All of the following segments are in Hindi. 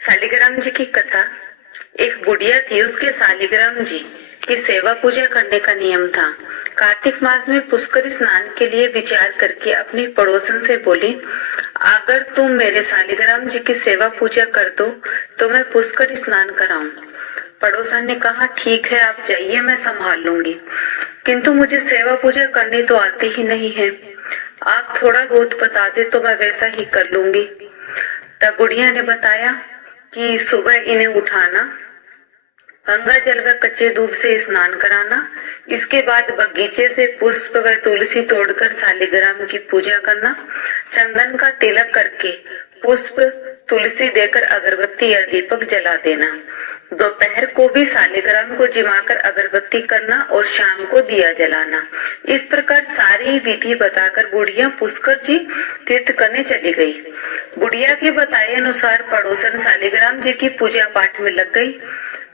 शालिग्राम जी की कथा। एक बुढ़िया थी, उसके शालिग्राम जी की सेवा पूजा करने का नियम था। कार्तिक मास में पुष्कर स्नान के लिए विचार करके अपनी पड़ोसन से बोली, अगर तुम मेरे शालिग्राम जी की सेवा पूजा कर दो तो मैं पुष्कर स्नान कराऊं। पड़ोसन ने कहा, ठीक है, आप जाइए, मैं संभाल लूंगी, किंतु मुझे सेवा पूजा करनी तो आती ही नहीं है। आप थोड़ा बहुत बता दे तो मैं वैसा ही कर लूंगी। तब बुढ़िया ने बताया कि सुबह इन्हें उठाना, गंगा जल व कच्चे दूध से स्नान कराना, इसके बाद बगीचे से पुष्प व तुलसी तोड़कर शालिग्राम की पूजा करना, चंदन का तिलक करके पुष्प तुलसी देकर अगरबत्ती या दीपक जला देना, दोपहर को भी शालिग्राम को जिमाकर अगरबत्ती करना और शाम को दिया जलाना। इस प्रकार सारी विधि बताकर बुढ़िया पुष्कर जी तीर्थ करने चली गई। बुढ़िया के बताए अनुसार पड़ोसन शालिग्राम जी की पूजा पाठ में लग गई,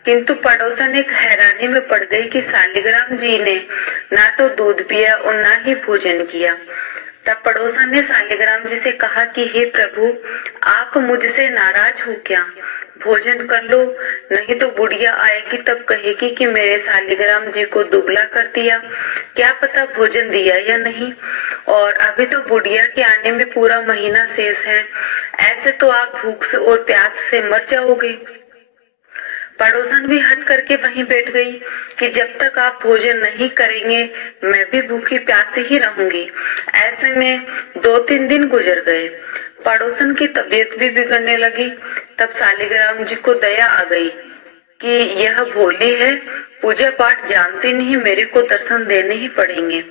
किंतु पड़ोसन एक हैरानी में पड़ गई कि शालिग्राम जी ने ना तो दूध पिया और ना ही भोजन किया। तब पड़ोसन ने शालिग्राम जी से कहा कि हे प्रभु, आप मुझसे नाराज हो क्या? भोजन कर लो, नहीं तो बुढ़िया आएगी तब कहेगी कि मेरे शालिग्राम जी को दुबला कर दिया, क्या पता भोजन दिया या नहीं, और अभी तो बुढ़िया के आने में पूरा महीना शेष है, ऐसे तो आप भूख से और प्यास से मर जाओगे। पड़ोसन भी हट करके वहीं बैठ गई कि जब तक आप भोजन नहीं करेंगे मैं भी भूखी प्यासी ही रहूंगी। ऐसे में 2-3 दिन गुजर गए। पड़ोसन की तबीयत भी बिगड़ने लगी। तब शालिग्राम जी को दया आ गई कि यह भोली है, पूजा पाठ जानती नहीं, मेरे को दर्शन देने ही पड़ेंगे।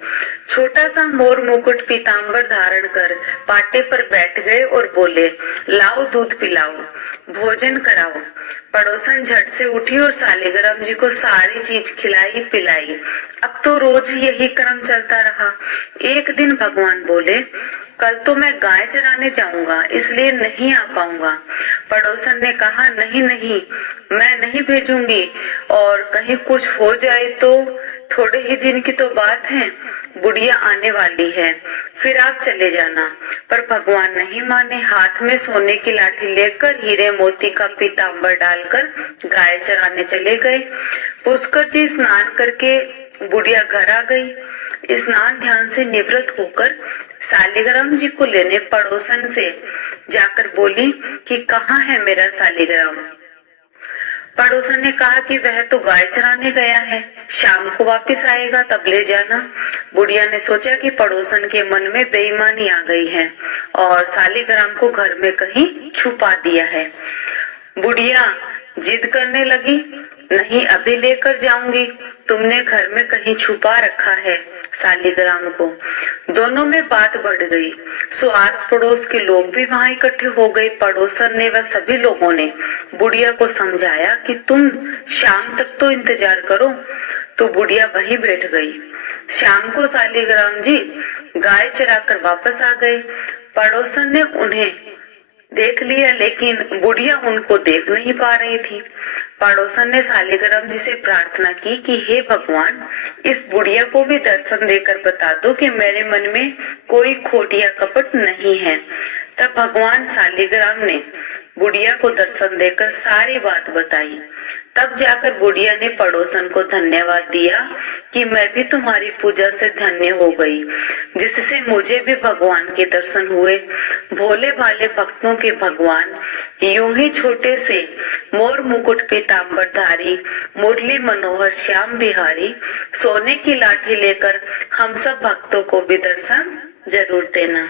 छोटा सा मोर मुकुट पीताम्बर धारण कर पाटे पर बैठ गए और बोले, लाओ दूध पिलाओ, भोजन कराओ। पड़ोसन झट से उठी और शालिग्राम जी को सारी चीज खिलाई पिलाई। अब तो रोज यही क्रम चलता रहा। एक दिन भगवान बोले, कल तो मैं गाय चराने जाऊंगा, इसलिए नहीं आ पाऊंगा। पड़ोसन ने कहा, नहीं नहीं, मैं नहीं भेजूंगी, और कहीं कुछ हो जाए तो थोड़े ही दिन की तो बात है, बुढ़िया आने वाली है, फिर आप चले जाना। पर भगवान नहीं माने। हाथ में सोने की लाठी लेकर हीरे मोती का पीताम्बर डालकर गाय चराने चले गए। पुष्कर जी स्नान करके बुढ़िया घर आ गई। स्नान ध्यान से निवृत्त होकर शालिग्राम जी को लेने पड़ोसन से जाकर बोली कि कहाँ है मेरा शालिग्राम। पड़ोसन ने कहा कि वह तो गाय चराने गया है, शाम को वापस आएगा, तब ले जाना। बुढ़िया ने सोचा कि पड़ोसन के मन में बेईमानी आ गई है और शालिग्राम को घर में कहीं छुपा दिया है। बुढ़िया जिद करने लगी, नहीं, अभी लेकर जाऊंगी, तुमने घर में कहीं छुपा रखा है शालिग्राम को। दोनों में बात बढ़ गई। सो आस पड़ोस के लोग भी वहां इकट्ठे हो गए। पड़ोसन ने व सभी लोगों ने बुढ़िया को समझाया कि तुम शाम तक तो इंतजार करो, तो बुढ़िया वहीं बैठ गई। शाम को शालिग्राम जी गाय चराकर वापस आ गए। पड़ोसन ने उन्हें देख लिया, लेकिन बुढ़िया उनको देख नहीं पा रही थी। पड़ोसन ने शालिग्राम जी से प्रार्थना की कि हे भगवान, इस बुढ़िया को भी दर्शन देकर बता दो कि मेरे मन में कोई खोट या कपट नहीं है। तब भगवान शालिग्राम ने बुढ़िया को दर्शन देकर सारी बात बताई। तब जाकर बुढ़िया ने पड़ोसन को धन्यवाद दिया कि मैं भी तुम्हारी पूजा से धन्य हो गई, जिससे मुझे भी भगवान के दर्शन हुए। भोले भाले भक्तों के भगवान यूं ही छोटे से मोर मुकुट पीताम्बर धारी, मुरली मनोहर श्याम बिहारी, सोने की लाठी लेकर हम सब भक्तों को भी दर्शन जरूर देना।